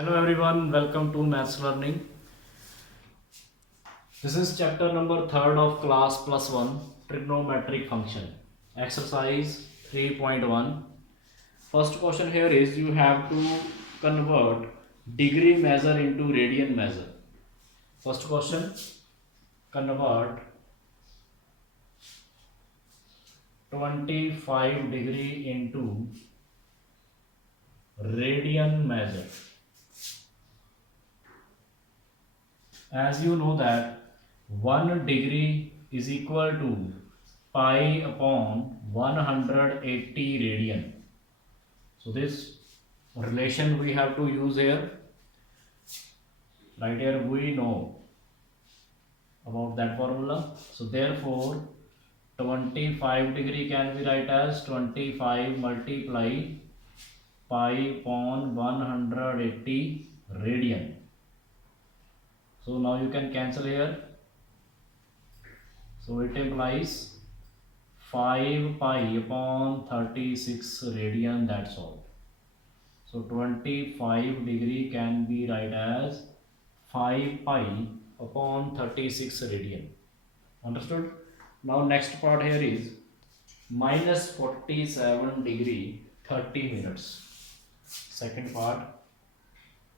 Hello everyone, welcome to Maths Learning. This is chapter number 3rd of class plus 1 trigonometric function. Exercise 3.1. First question here is you have to convert degree measure into radian measure. First question, convert 25 degree into radian measure. As you know that 1 degree is equal to pi upon 180 radian. So this relation we have to use here. Right here we know about that formula. So therefore 25 degree can be write as 25 multiply pi upon 180 radian. So now you can cancel here. So it implies 5 pi upon 36 radian, that's all. So 25 degree can be write as 5 pi upon 36 radian. Understood? Now next part here is minus 47 degree 30 minutes. Second part,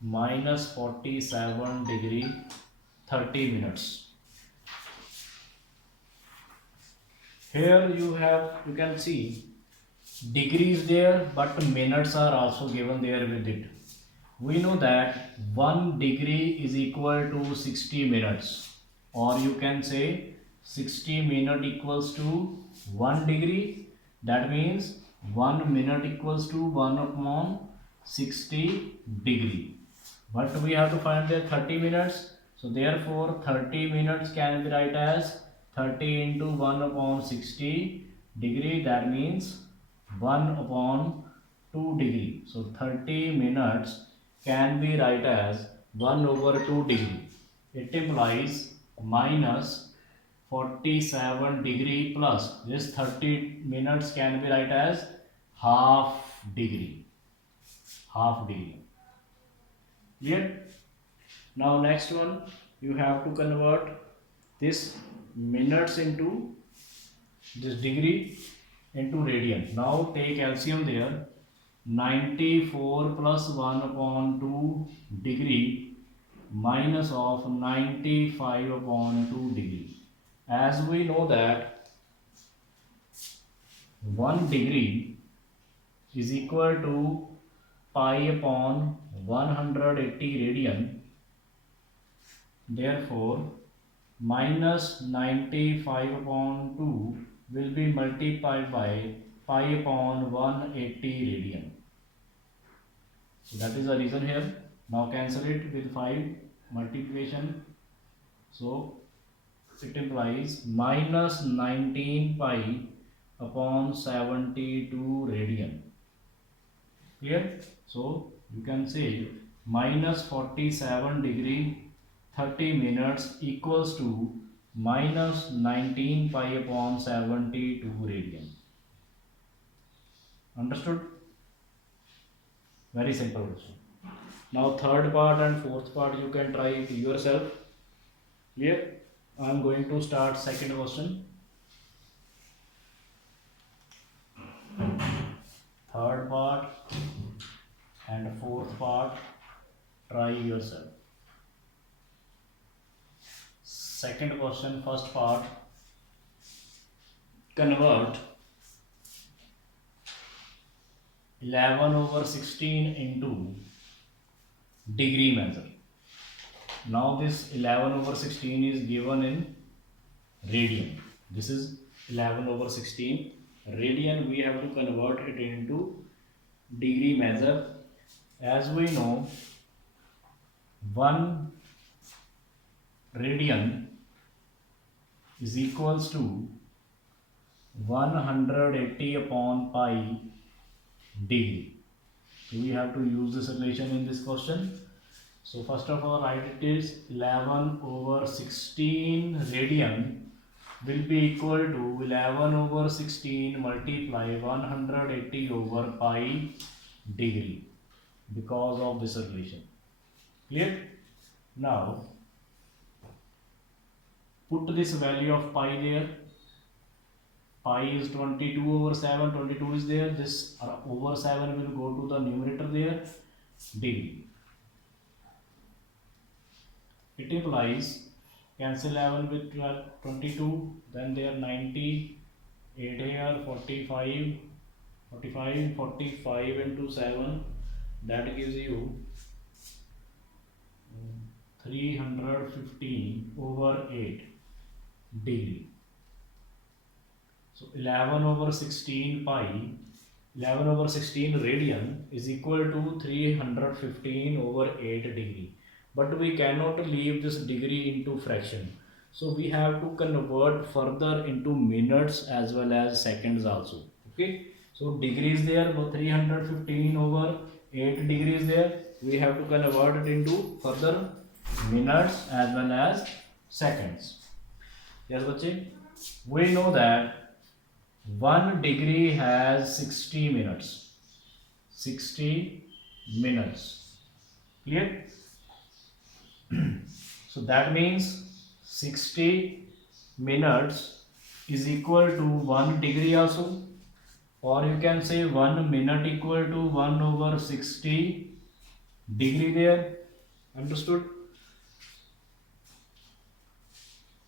minus 47 degree 30 minutes. Here you can see degrees there, but minutes are also given there with it. We know that 1 degree is equal to 60 minutes, or you can say 60 minute equals to 1 degree. That means 1 minute equals to 1 upon 60 degree. But we have to find the 30 minutes. So therefore 30 minutes can be write as 30 into 1 upon 60 degree. That means 1 upon 2 degree. So 30 minutes can be write as 1 over 2 degree. It implies minus 47 degree plus this 30 minutes can be write as half degree. Half degree. Clear? Now next one, you have to convert this minutes into this degree into radian. Now take LCM there. 94 plus 1 upon 2 degree minus of 95 upon 2 degree. As we know that 1 degree is equal to pi upon 180 radian. Therefore minus 95 upon 2 will be multiplied by pi upon 180 radian. So that is the reason here. Now cancel it with 5 multiplication. So it implies minus 19 pi upon 72 radian. Clear? So you can say minus 47 degree 30 minutes equals to minus 19 pi upon 72 radian. Understood? Very simple question. Now third part and fourth part you can try it yourself. Clear? I am going to start second question. Third part and fourth part, try yourself. Second question, first part, convert 11 over 16 into degree measure. Now this 11 over 16 is given in radian. This is 11 over 16 radian. We have to convert it into degree measure. As we know, 1 radian is equals to 180 upon pi degree. So we have to use this relation in this question. So first of all, write it is 11 over 16 radian will be equal to 11 over 16 multiply 180 over pi degree because of this relation. Clear? Now put this value of pi there. Pi is 22 over 7, 22 is there, this over 7 will go to the numerator there, degree. It implies, cancel 11 with 12, 22, then there 90, 8 here, 45, 45, 45 into 7, that gives you 315 over 8 degree. So 11 over 16 pi, 11 over 16 radian is equal to 315 over 8 degree. But we cannot leave this degree into fraction. So we have to convert further into minutes as well as seconds also. Okay. So degrees there, 315 over 8 degrees there. We have to convert it into further minutes as well as seconds. Yes, bache? We know that 1 degree has 60 minutes. 60 minutes. Clear? So that means 60 minutes is equal to 1 degree also, or you can say 1 minute equal to 1 over 60 degree there. Understood?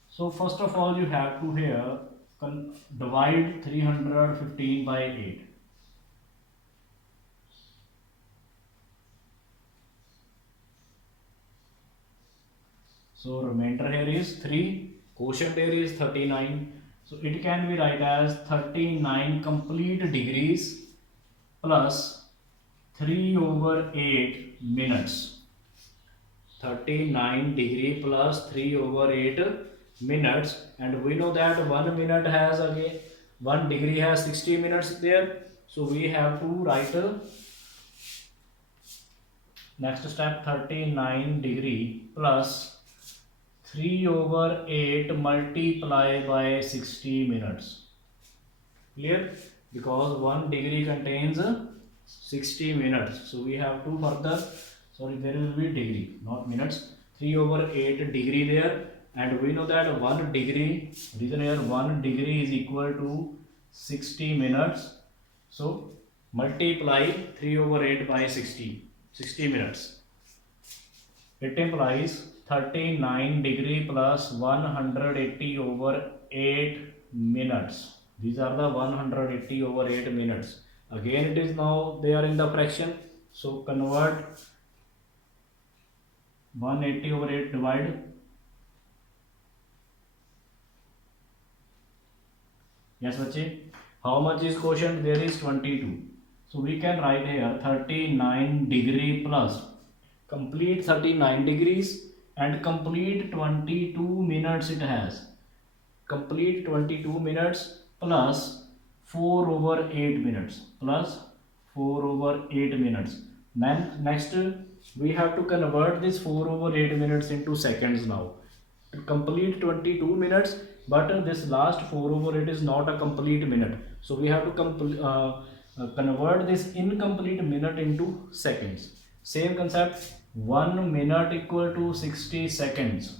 So first of all you have to here divide 315 by 8. So remainder here is 3, quotient here is 39. So it can be write as 39 complete degrees plus 3 over 8 minutes. 39 degree plus 3 over 8 minutes, and we know that 1 minute has again 1 degree has 60 minutes there. So we have to write next step 39 degree plus 3 over 8 multiply by 60 minutes. Clear? Because 1 degree contains 60 minutes. So we have to further, sorry, there will be degree, not minutes. 3 over 8 degree there, and we know that 1 degree, reason here 1 degree is equal to 60 minutes. So multiply 3 over 8 by 60 minutes. It implies 39 degree plus 180 over 8 minutes. These are the 180 over 8 minutes. Again it is now they are in the fraction. So convert 180 over 8 divide. Yes, bache. How much is quotient? There is 22. So we can write here 39 degree plus complete 39 degrees and complete 22 minutes it has. Complete 22 minutes plus 4 over 8 minutes plus 4 over 8 minutes. Then next we have to convert this 4 over 8 minutes into seconds now. To complete 22 minutes, but this last 4 over 8 is not a complete minute. So we have to convert this incomplete minute into seconds. Same concept, 1 minute equal to 60 seconds.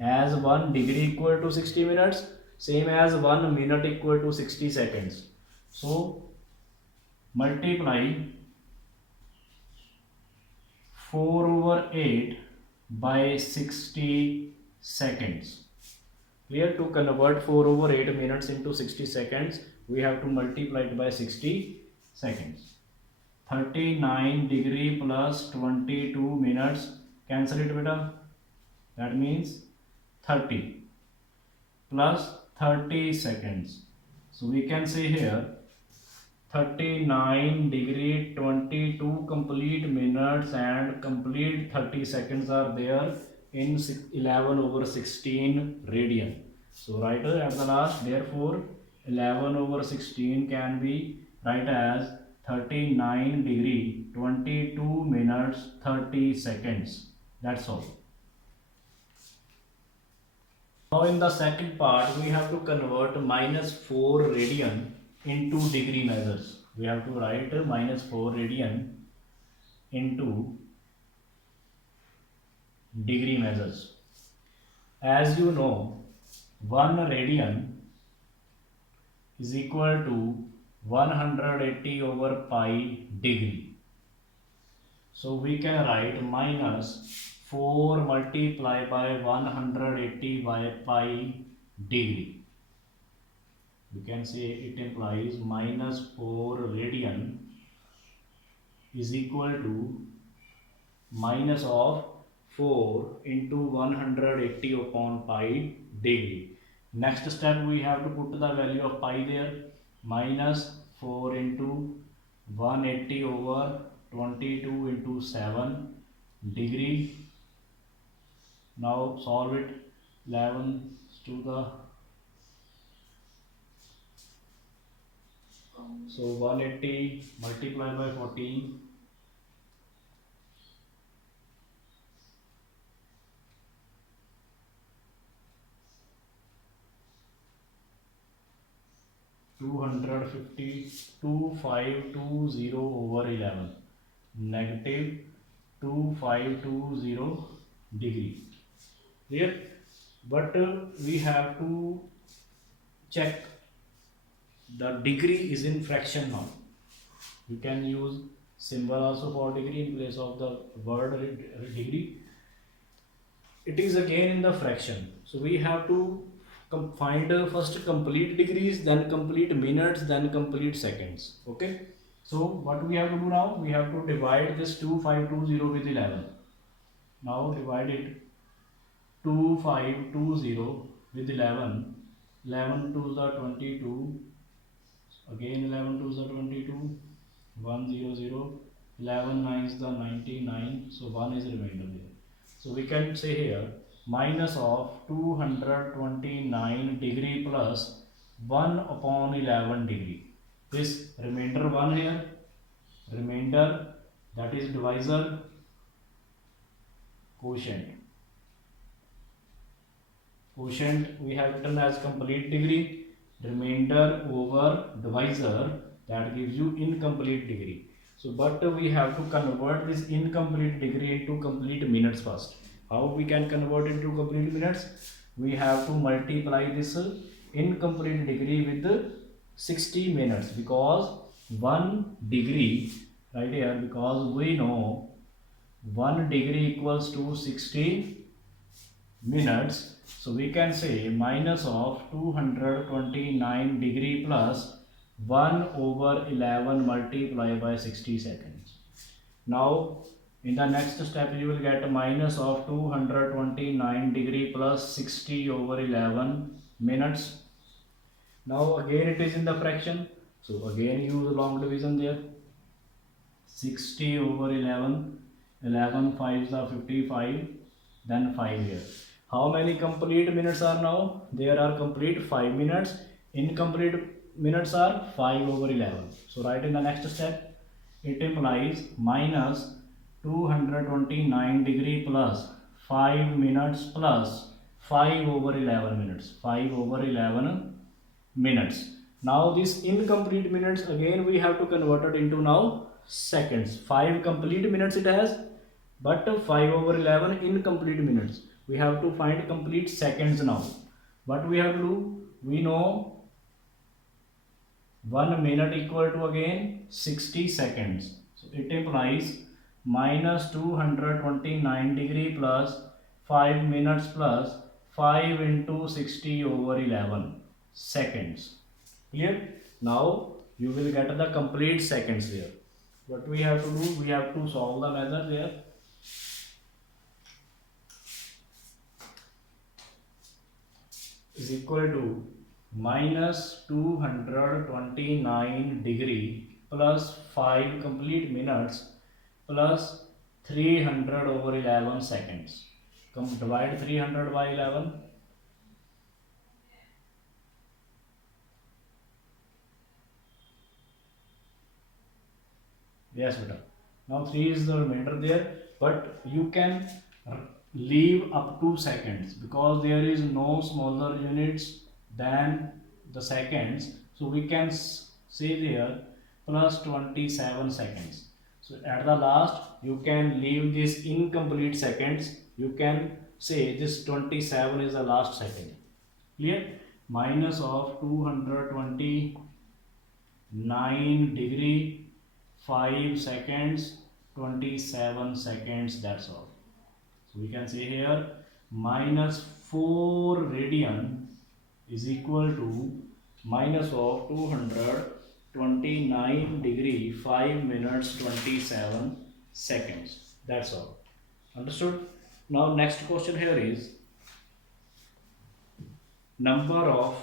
As 1 degree equal to 60 minutes, same as 1 minute equal to 60 seconds. So multiply 4 over 8 by 60 seconds. Clear? To convert 4 over 8 minutes into 60 seconds, we have to multiply it by 60 seconds. 39 degree plus 22 minutes, cancel it beta, that means 30 plus 30 seconds. So we can say here 39 degree 22 complete minutes and complete 30 seconds are there in 11 over 16 radian. So write at the last, therefore 11 over 16 can be write as 39 degree 22 minutes 30 seconds. That's all. Now in the second part we have to convert minus 4 radian into degree measures. We have to write minus 4 radian into degree measures. As you know, 1 radian is equal to 180 over pi degree. So we can write minus 4 multiplied by 180 by pi degree. We can say it implies minus 4 radian is equal to minus of 4 into 180 upon pi degree. Next step, we have to put the value of pi there. Minus 4 into 180 over 22 into 7 degree. Now solve it. 11 to the, so 180 multiplied by 14, 250, 2520 over 11, negative 2520 degree. Clear? But we have to check the degree is in fraction now. You can use symbol also for degree in place of the word degree. It is again in the fraction. So we have to find first complete degrees, then complete minutes, then complete seconds. Okay. So what we have to do now? We have to divide this 2520 with 11. Now divide it 2520 with 11. 11 2s are 22. Again 11 2s are 22. 100. 11 9s the 99. So 1 is remainder there. So we can say here minus of 229 degree plus 1 upon 11 degree. This remainder 1 here, remainder, that is divisor, quotient. Quotient we have written as complete degree, remainder over divisor, that gives you incomplete degree. So but we have to convert this incomplete degree into complete minutes first. How we can convert it to complete minutes? We have to multiply this incomplete degree with 60 minutes, because 1 degree right here, because we know 1 degree equals to 60 minutes. So we can say minus of 229 degree plus 1 over 11 multiplied by 60 seconds. Now in the next step you will get minus of 229 degree plus 60 over 11 minutes. Now again it is in the fraction. So again use long division there. 60 over 11. 11 5s are 55. Then 5 here. How many complete minutes are now? There are complete 5 minutes. Incomplete minutes are 5 over 11. So write in the next step. It implies minus 229 degree plus 5 minutes plus 5 over 11 minutes. 5 over 11 minutes. Now this incomplete minutes, again we have to convert it into now seconds. 5 complete minutes it has, but 5 over 11 incomplete minutes. We have to find complete seconds now. What we have to do? We know 1 minute equal to again 60 seconds. So it implies minus 229 degree plus 5 minutes plus 5 into 60 over 11 seconds. Clear? Now you will get the complete seconds there. What we have to do? We have to solve the method there. Is equal to minus 229 degree plus 5 complete minutes plus 300 over 11 seconds. Come divide 300 by 11. Yes, beta. Now 3 is the remainder there, but you can leave up to seconds because there is no smaller units than the seconds. So we can say there plus 27 seconds. So at the last you can leave this incomplete seconds. You can say this 27 is the last second. Clear? Minus of 229 degree 5 seconds 27 seconds, that's all. So we can say here minus 4 radian is equal to minus of 229 degree 5 minutes 27 seconds. That's all. Understood? Now next question here is number of,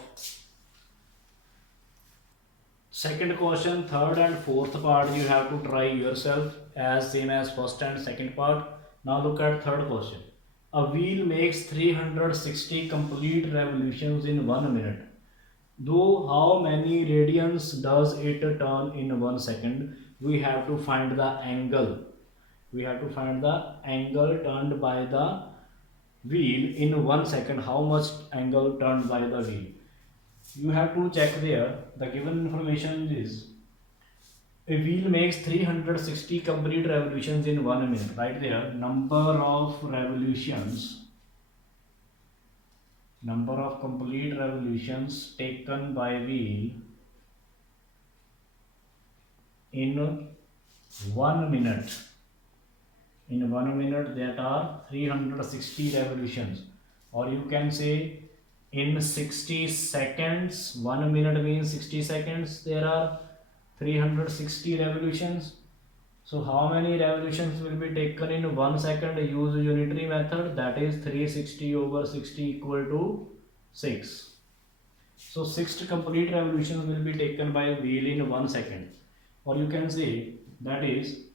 second question, third and fourth part you have to try yourself as same as first and second part. Now look at third question. A wheel makes 360 complete revolutions in 1 minute. Though how many radians does it turn in 1 second? We have to find the angle. We have to find the angle turned by the wheel in 1 second. How much angle turned by the wheel? You have to check there. The given information is a wheel makes 360 complete revolutions in 1 minute. Right there, number of complete revolutions taken by wheel in 1 minute. In 1 minute that are 360 revolutions, or you can say in 60 seconds. 1 minute means 60 seconds, there are 360 revolutions. So how many revolutions will be taken in 1 second? Use unitary method, that is 360 over 60 equal to 6. So 6 complete revolutions will be taken by wheel in 1 second, or you can say that is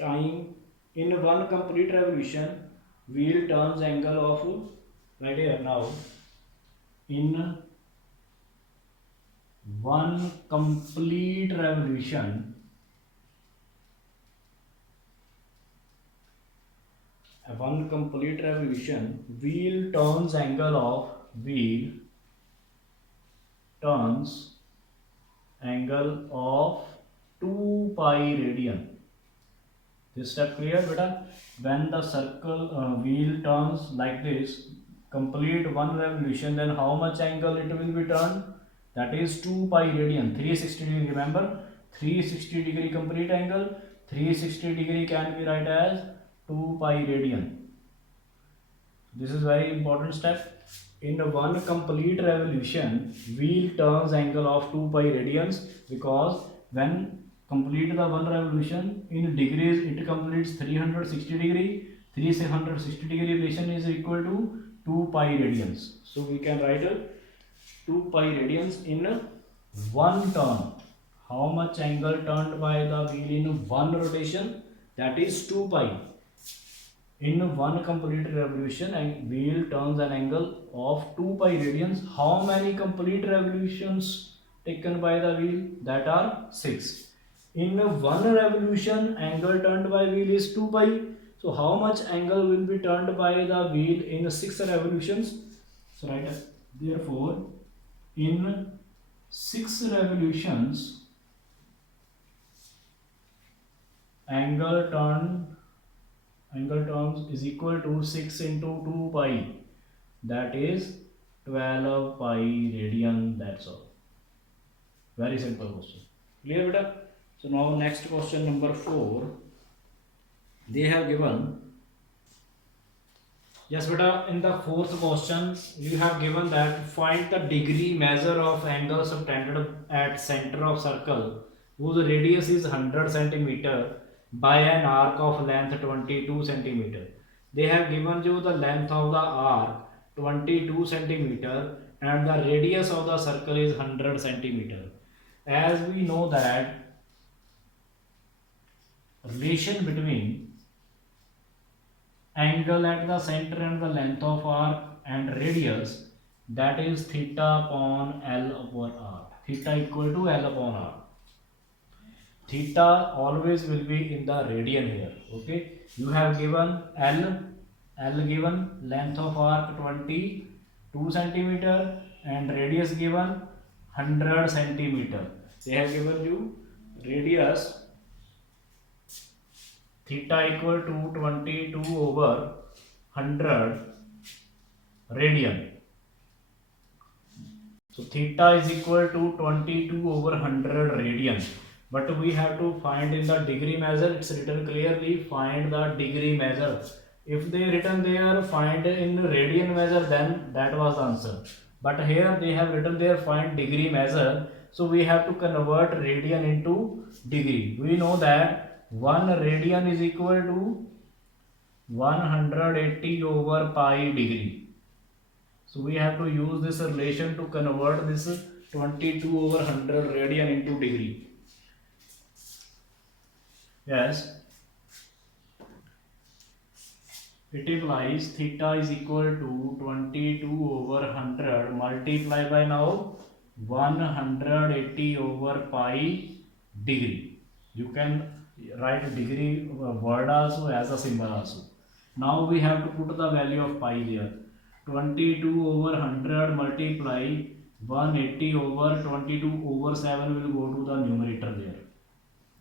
time in 1 complete revolution wheel turns angle of, right here now, in 1 complete revolution, wheel turns angle of 2 pi radian. This step clear, beta? When the wheel turns like this, complete 1 revolution, then how much angle it will be turned? That is 2 pi radian, 360 degree. Remember, 360 degree complete angle, 360 degree can be write as 2 pi radian. This is very important step. In 1 complete revolution, wheel turns angle of 2 pi radians, because when complete the 1 revolution in degrees, it completes 360 degree. 360 degree relation is equal to 2 pi radians. So we can write 2 pi radians in 1 turn. How much angle turned by the wheel in 1 rotation? That is 2 pi. In 1 complete revolution, and wheel turns an angle of 2 pi radians. How many complete revolutions taken by the wheel? That are 6. In 1 revolution, angle turned by wheel is 2 pi. So how much angle will be turned by the wheel in 6 revolutions? So right, therefore in 6 revolutions, angle turns is equal to 6 into 2 pi, that is 12 pi radian. That's all. Very simple question. Clear, beta? So now next question number 4. They have given, yes beta, in the fourth question you have given that find the degree measure of angle subtended at center of circle whose radius is 100 centimeter by an arc of length 22 centimeter. They have given you the length of the arc 22 centimeter and the radius of the circle is 100 centimeter. As we know that relation between angle at the center and the length of arc and radius, that is theta upon L upon R. Theta equal to L upon R. Theta always will be in the radian here. Okay, you have given L given, length of arc 22 centimeter and radius given 100 centimeter. They have given you radius theta equal to 22 over 100 radian. So theta is equal to 22 over 100 radian. But we have to find in the degree measure. It's written clearly, find the degree measure. If they written there find in radian measure, then that was the answer. But here they have written there find degree measure. So we have to convert radian into degree. We know that 1 radian is equal to 180 over pi degree. So we have to use this relation to convert this 22 over 100 radian into degree. Yes, it implies theta is equal to 22 over 100 multiply by now 180 over pi degree. You can write degree word also as a symbol also. Now we have to put the value of pi there. 22 over 100 multiply 180 over 22 over 7 will go to the numerator there.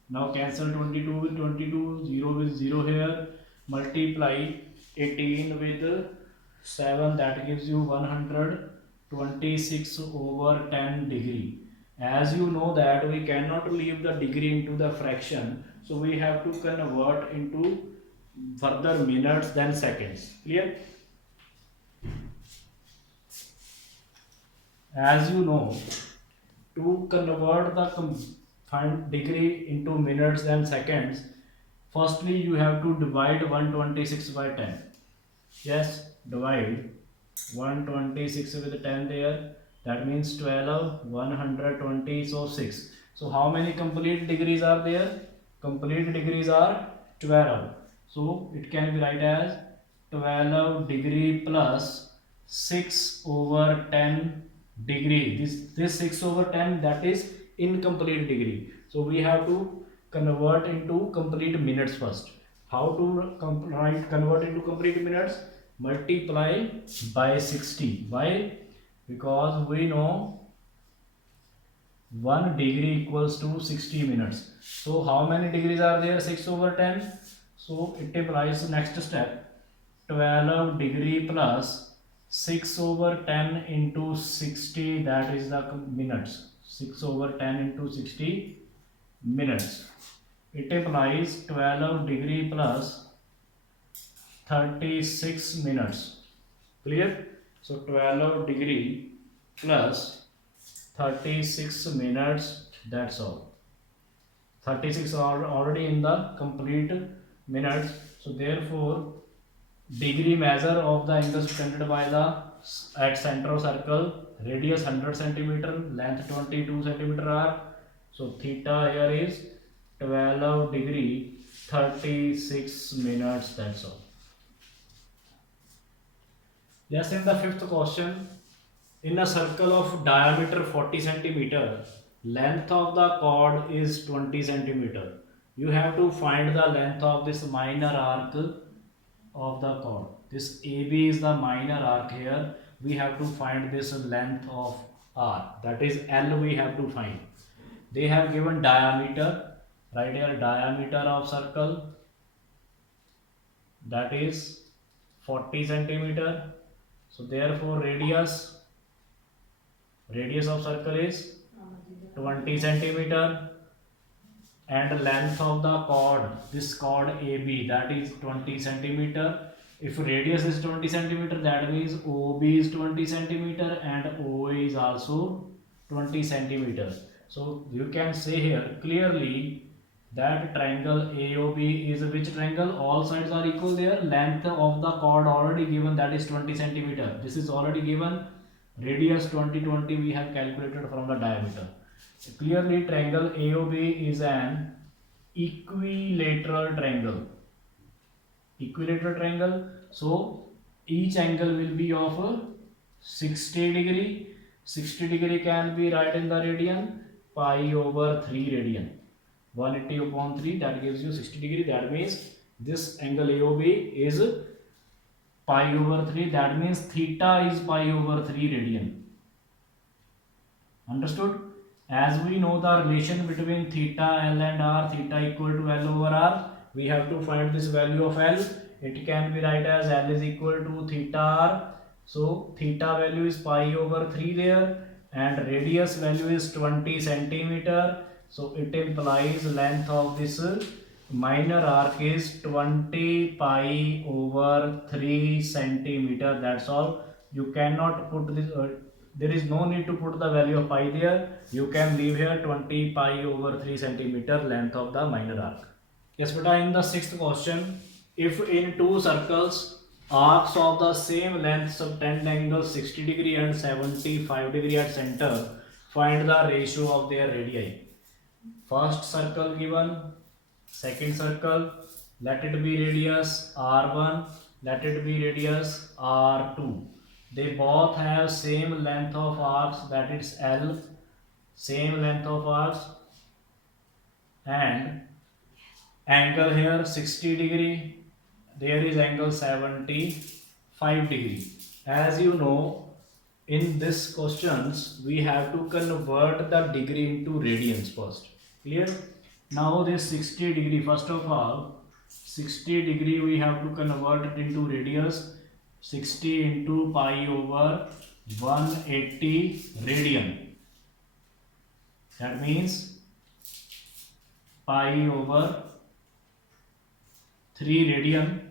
Now cancel 22 with 22, 0 with 0 here, multiply 18 with 7, that gives you 126 over 10 degree. As you know that we cannot leave the degree into the fraction, so we have to convert into further minutes then seconds. Clear? As you know, to convert the find degree into minutes and seconds, firstly you have to divide 126 by 10. Yes, divide 126 with 10 there, that means 12, 120, so 6. So how many complete degrees are there? Complete degrees are 12. So it can be write as 12 degree plus 6 over 10 degree. This 6 over 10, that is incomplete degree. So we have to convert into complete minutes first. How to convert into complete minutes? Multiply by 60. Why? Because we know 1 degree equals to 60 minutes. So how many degrees are there? 6 over 10. So it implies next step 12 degree plus 6 over 10 into 60, that is the minutes. 6 over 10 into 60 minutes. It implies 12 degree plus 36 minutes. Clear? So 12 degree plus 36 minutes, that's all. 36 are already in the complete minutes. So therefore degree measure of the angle subtended by the at center of circle, radius 100 centimeter, length 22 centimeter are. So theta here is 12 degree 36 minutes, that's all. Yes, in the fifth question, in a circle of diameter 40 centimeter, length of the chord is 20 centimeter. You have to find the length of this minor arc of the chord. This AB is the minor arc here. We have to find this length of arc, that is L we have to find. They have given diameter, right here diameter of circle, that is 40 centimeter. So therefore radius of circle is 20 centimeter, and length of the chord, this chord AB, that is 20 centimeter. If radius is 20 centimeter, that means OB is 20 centimeter and OA is also 20 centimeter. So you can say here clearly that triangle AOB is which triangle? All sides are equal there. Length of the chord already given, that is 20 centimeter. This is already given. Radius 20 we have calculated from the diameter. So clearly triangle AOB is an equilateral triangle. Equilateral triangle. So each angle will be of 60 degree. 60 degree can be right in the radian, pi over 3 radian. 180 upon 3, that gives you 60 degree. That means this angle AOB is pi over 3. That means theta is pi over 3 radian. Understood? as we know the relation between theta L and R, theta equal to L over R, we have to find this value of L. It can be write as L is equal to theta R. So theta value is pi over 3 there, and radius value is 20 centimeter. So it implies length of this minor arc is 20 pi over 3 centimeter. That's all. You cannot put this, there is no need to put the value of pi there. You can leave here 20 pi over 3 centimeter length of the minor arc. Yes, beta, in the sixth question, if in two circles arcs of the same length subtend angles 60 degree and 75 degree at center, find the ratio of their radii. First circle given, second circle, let it be radius R1, let it be radius R2. They both have same length of arcs, that is L, same length of arcs, and angle here 60 degree, there is angle 75 degree. As you know, in this questions we have to convert the degree into radians first. Clear? Now this 60 degree, first of all 60 degree we have to convert it into radius. 60 into pi over 180 radian, that means pi over 3 radian.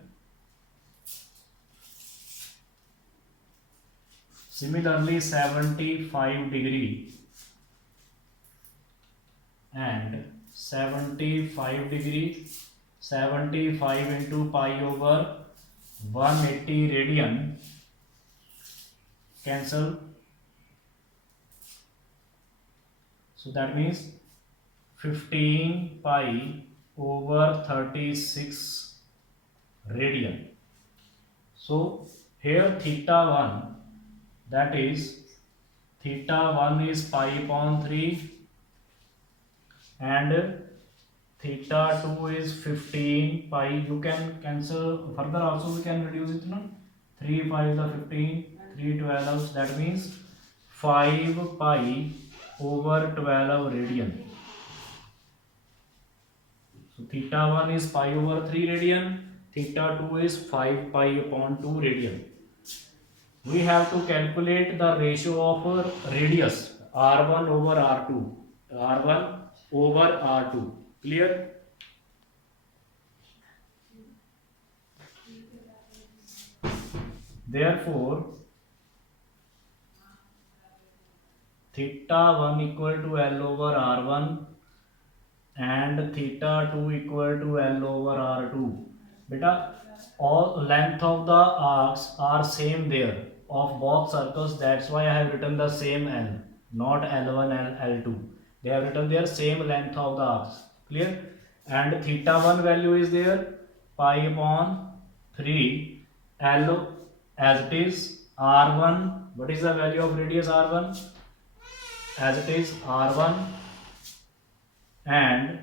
Similarly 75 degree and 75 degree, 75 into pi over 180 radian, cancel. So that means 15 pi over 36 radian. So here theta 1, that is theta 1 is pi upon 3 and theta 2 is 15 pi. You can cancel further also, we can reduce it, no? 3 5 the 15, 3 12, that means 5 pi over 12 radian. So theta 1 is pi over 3 radian, theta 2 is 5 pi upon 2 radian. We have to calculate the ratio of radius R1 over R2, R1 over R2. Clear? Therefore, theta 1 equal to L over R1 and theta 2 equal to L over R2. Beta, all length of the arcs are same there of both circles. That's why I have written the same L, not L1 and L2. They have written their same length of the arcs. Clear? And theta 1 value is there pi upon 3 L as it is R1. What is the value of radius R1? As it is R1 and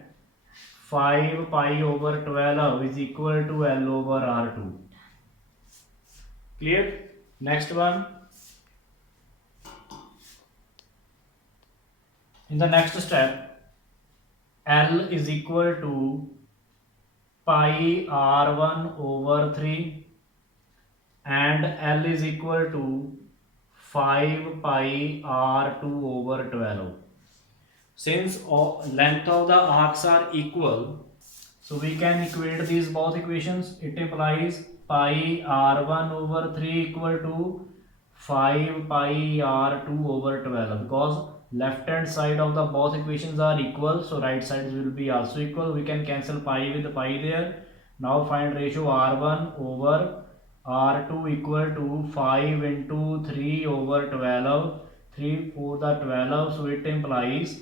5 pi over 12 is equal to L over R2. Clear? Next one. In the next step, L is equal to pi R1 over 3 and L is equal to 5 pi R2 over 12. Since length of the arcs are equal, so we can equate these both equations. It implies pi R1 over 3 equal to 5 pi R2 over 12, because left hand side of the both equations are equal, so right sides will be also equal. We can cancel pi with pi there. Now find ratio R1 over R2 equal to 5 into 3 over 12, 3 4 the 12, so it implies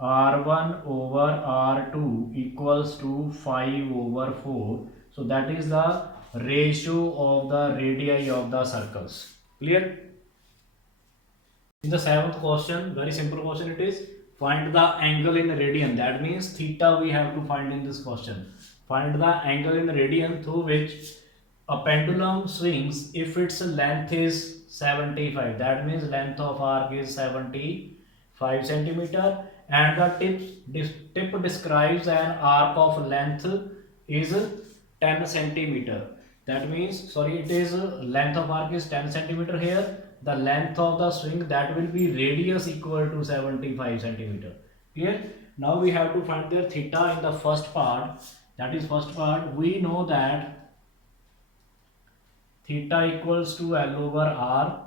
R1 over R2 equals to 5 over 4. So that is the ratio of the radii of the circles. Clear? In the seventh question, very simple question it is, find the angle in radian. That means theta we have to find in this question. Find the angle in radian through which a pendulum swings if its length is 75. That means length of arc is 75 5 centimeter, and the tip describes an arc of length is 10 centimeter. That means, sorry, it is length of arc is 10 centimeter here. The length of the swing, that will be radius equal to 75 centimeter. Clear? Now we have to find their theta in the first part. That is first part. We know that theta equals to L over R.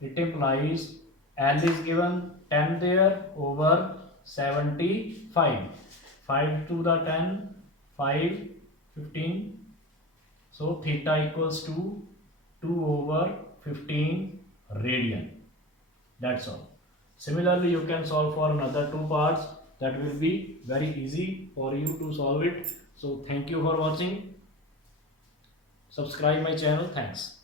It implies L is given 10 there over 75. 5 to the 10, 5, 15. So theta equals to 2 over 15 radian. That's all. Similarly, you can solve for another two parts. That will be very easy for you to solve it. So thank you for watching. Subscribe my channel. Thanks.